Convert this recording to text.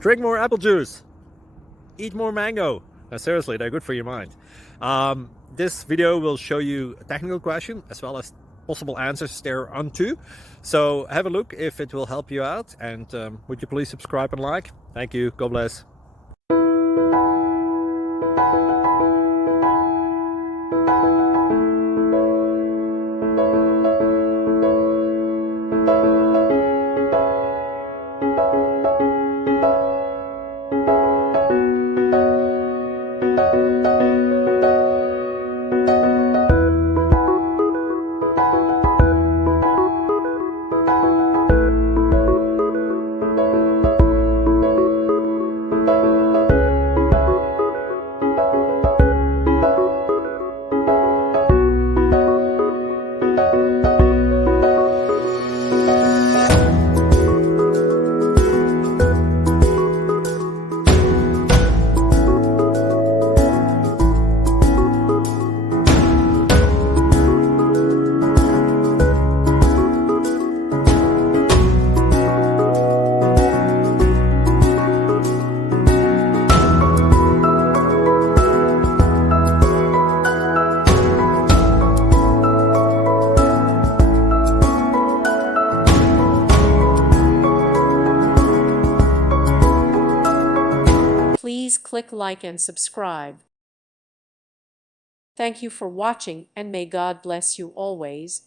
Drink more apple juice. Eat more mango. Now, seriously, they're good for your mind. This video will show you a technical question as well as possible answers thereunto. So have a look if it will help you out, and would you please subscribe and like? Thank you. God bless. Please click like and subscribe. Thank you for watching, and may God bless you always.